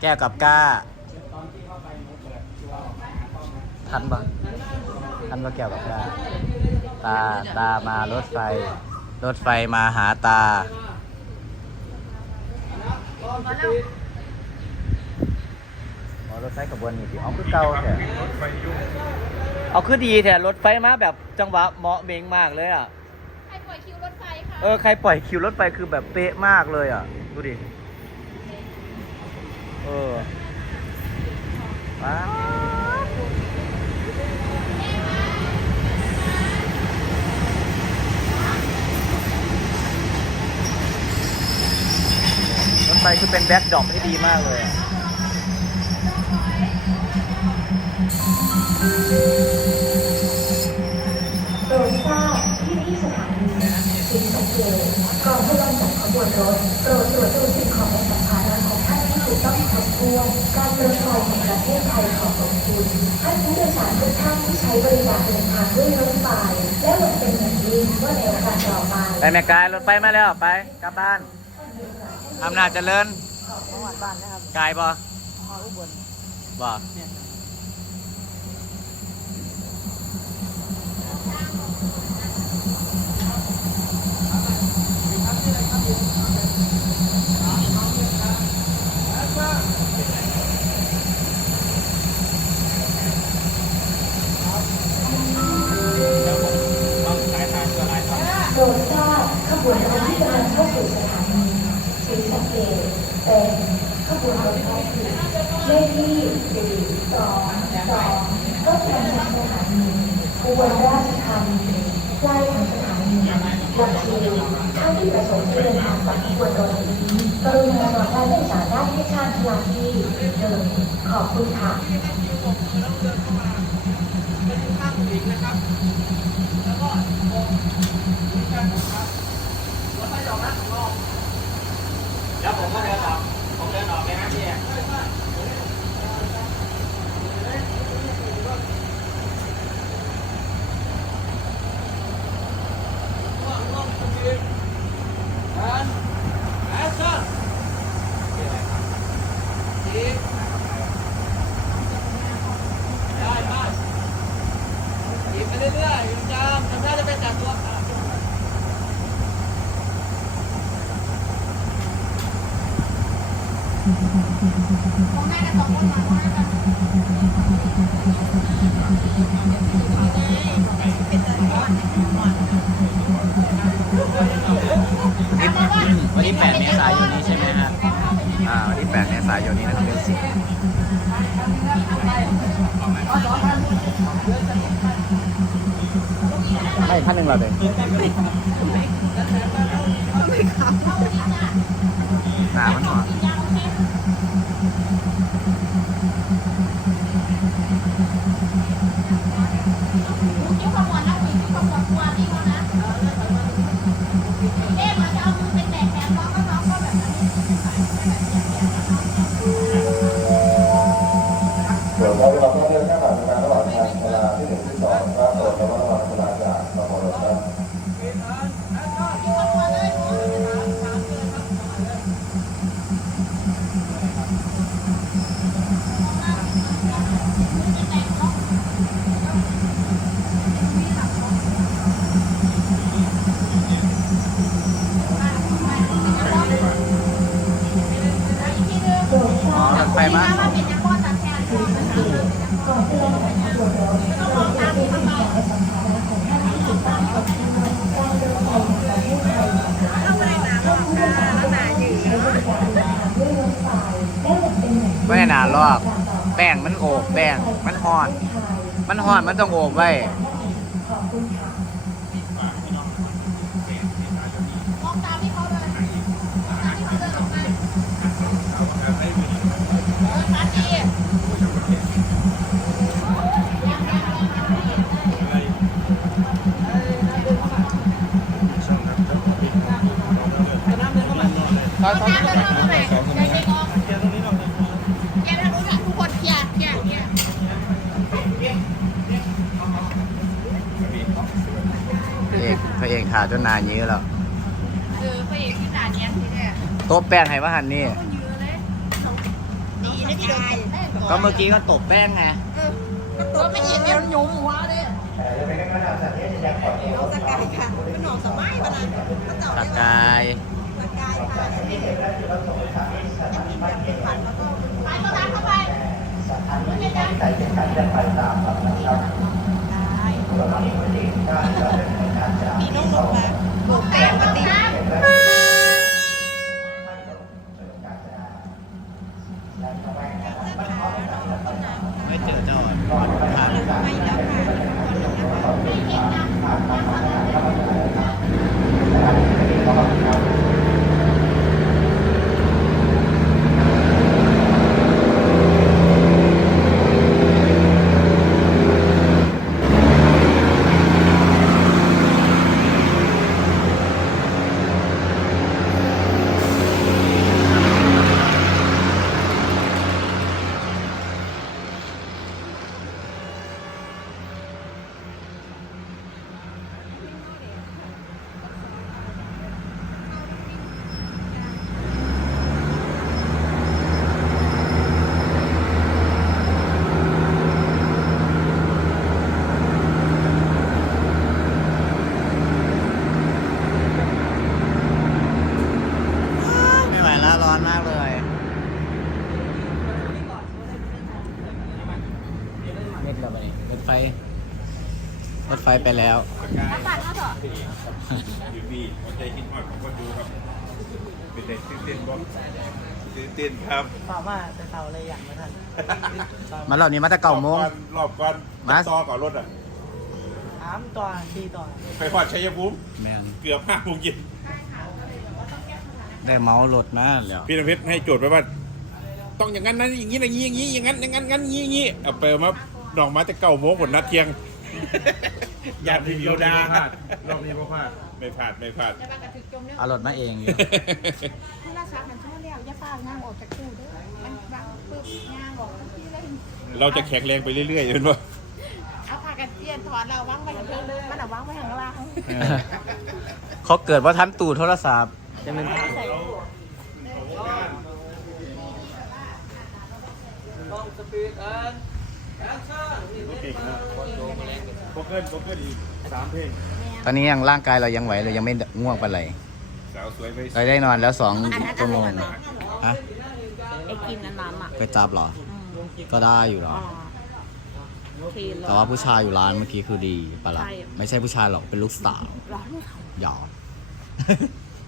แก้วกับก้า ทันบ่ทันบ่แก้วกับก้า ตาตามารถไฟ รถไฟมาหาตามาแล้วอ๋อรถไฟขบวนนี้สิเอาคือเก่าแท้เอาคือดีแท้รถไฟมาแบบจังหวะเหมาะเบงมากเลยอะ ใครปล่อยคิวรถไฟค่ะเออ ใครปล่อยคิวรถไฟคือแบบเป๊ะมากเลยอะ ดูดิ เออว้าวรถไฟคือเป็นแบ็คดรอปที่ดีมากเลยโดยทราบที่ที่สถานีสิงสังเกตก่อนที่ลงจากขบวนรถโปรดตรวจ คุณท่านผู้โดยสารทุกท่านที่ใช้บริการเดินทางด้วยรถไฟและหวังเป็นอย่างยิ่งว่าในโอกาสต่อมาไปแม่กายรถไฟมาแล้วไปกลับบ้านอำนาจเจริญของหวานบ้านนะครับกายบ่ของอุบลบ่ เลขที่สี่สองสองรถประจำสถานีอุบลราชธานีใกล้ของสถานีหลักสี่ท่านที่ประสงค์จะเดินทางกับขบวนรถนี้กรุณาบอกว่าได้สามารถให้ชาติพลังที่หนึ่งขอบคุณค่ะแล้วผมก็เดินออกผม ดินออกเลยนะพี่ ของแม่กับสองคนมา วันวันที่8เมษายนนี้ใช่ไหมฮะอ่าวันที่8เมษายนนี้นะครับเดือนสิบให้พันหนึ่งเราเลยหนามันหอ รอบ แป้งมันโอบแป้งมันห่อน มันห่อนมันต้องโอบไว้ขอบคุ ขาจนหนายื้อแล้วเออพระเอกที่ด่าเนี้ยทีเนี่ยโต๊ะแป้งให้ว่าหันนี่มันยืนเลยนี่ได้ที่โดนแป้งก็เมื่อกี้ก็ตบแป้งไงก็ไม่เห็นเดี๋ยวหยุมหัวเลยน้องสกายค่ะเป็นน้องสมัยปะนะก็เจ้าสได้กาย สกายค่ะที่เห็นแล้วอยู่แล้วสงสารจะมีแบบเป็นพันแล้วก็ไปเข้าร้านเข้าไปมีน้องนกมาโบกแป้งมาตี ไม่เจอเจ้าอะผ่าน ไม่แล้วค่ะ ไม่ไหวแล้วร้ อนมากเลย เม็ดแล้วไปรถไฟรถไฟไปแล้ว น้ำปั่นเขาเถอะอยู่พี่หัวใจคิดมากผมก็ดูครับเป็นเด็กตื่นเต้นบ่ตื่นเต้นครับถามว่าจะเตาอะไรอย่างไม่ทันมาเหล่านี้มาแต่เก่าโมง รอบก่อนรอบก่อนมา ต่อก่อนรถอะถามตัวตีตัวไปพอดชัยภูมิแมนเกือบห้าโมงเย็น ได้เมารถมาแล้วพี่นเพชรให้โจทย์ไปว่า ต้องอย่างนั้นนะอย่างนี้อย่างนี้อย่างนี้อย่างนั้นอย่างนั้นอย่างนั้นอย่างนี้อย่างนี้เอาไปมาดอกไม้แต่เก่าโมงผลนัดเที่ยงญาติพี่โยดารอบนี้บ่พลาดไม่พลาดไม่พลาดจะมากระถึกจมเนี่ยเอารถมาเองอยู่โทรศัพท์มันเข้าแล้วอย่าฟ้าย่างออกจากตู้เด้อมันวางปึ๊บย่างออกทันทีเลยเราจะแข็งแรงไปเรื่อยๆเห็นป่ะเอาผ้ากันเปื้อนถอดเราวางไว้ข้างเทิงมันเอาวางไว้ข้างล่างเขาเกิดว่าทันตู่โทรศัพท์ จะเป็นเก่งนะโปเกิลโปเกิลอีกสามเพลงตอนนี้ยังร่างกายเรายังไหวเลยยังไม่ง่วงไปเลยสาวสวยไปเราได้นอนแล้วสองชั่วโมงฮะไอ้กินนั้นๆอะไปจับเหรอ ก็ได้อยู่หรอแต่ว่าผู้ชายอยู่ร้านเมื่อกี้คือดีปะล่ะไม่ใช่ผู้ชายหรอกเป็นลูกสาวรอ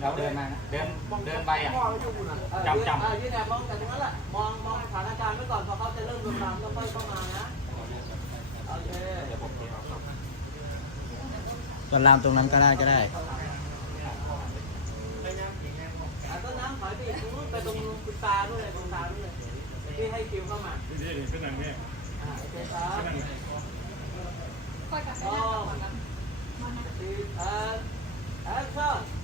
แล้วเดินมานะเดินเดินไปอะจำจำยืนแอบมองแต่ตรงนั้นแหละมองมองสถานการณ์ไว้ก่อนพอเขาจะเริ่มลวนลามก็ค่อยเข้ามานะโอเคตอนรามตรงนั้นก็ได้ก็ได้ต้นน้ำถอยไปอีกตรงนู้นไปตรงคุณตาด้วยตรงตาด้วยที่ให้คิวเข้ามานี่นี่เป็นนางแม่อ่าโอเคครับอ๋อดีเอ่อแอคชั่นไม่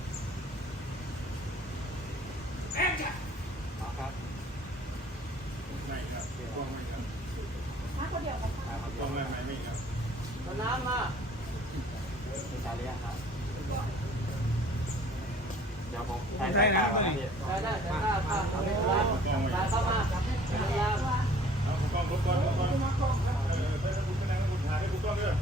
น้ำมาอิตาเลียครับ เดี๋ยวผมได้สายตาก่อนนะพี่ได้ได้แต่ถ้ได้ได้าไม่ร้านร้านเข้ามาร้าน เอาผมกล้องรถก่อนรถก่อนเออไปทางบุญไปทางบุญถ่ายให้บุญกล้องด้วย